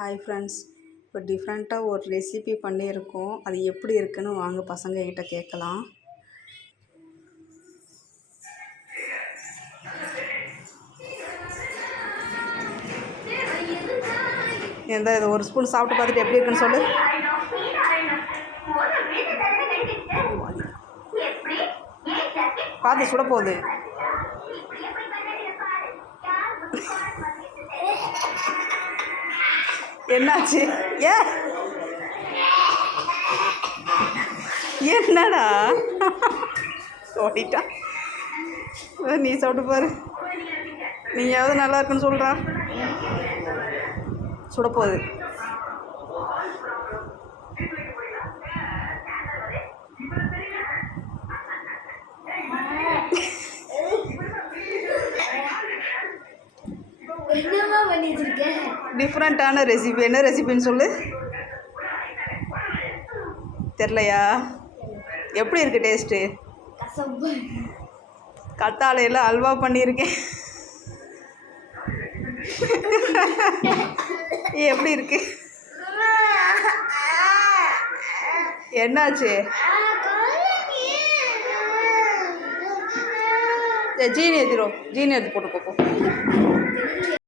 Hi friends இப்போ டிஃப்ரெண்ட்டாக ஒரு ரெசிபி பண்ணியிருக்கோம். அது எப்படி இருக்குன்னு வாங்க பசங்க கிட்ட கேட்கலாம். எந்த இது ஒரு ஸ்பூன் சாப்பிட்டு பார்த்துட்டு எப்படி இருக்குன்னு சொல்லு. பார்த்து சுட போகுது. என்னாச்சு? ஏ? என்னடா? ஓடிட்டா. நீ சாப்பிட்டு பாரு. நீயாவது நல்லா இருக்குன்னு சொல்கிறா சுடப்போகுது. என்னமா இருக்க டிஃப்ரெண்ட்டான ரெசிபி என்ன ரெசிபின்னு சொல்லு. தெரிலையா எப்படி இருக்குது டேஸ்ட்டு கத்தாழையில் அல்வா பண்ணியிருக்கேன். எப்படி இருக்கு? என்னாச்சு? ஜீனி ஏற்றிடும் ஜீனி எடுத்து போட்டு போப்போம்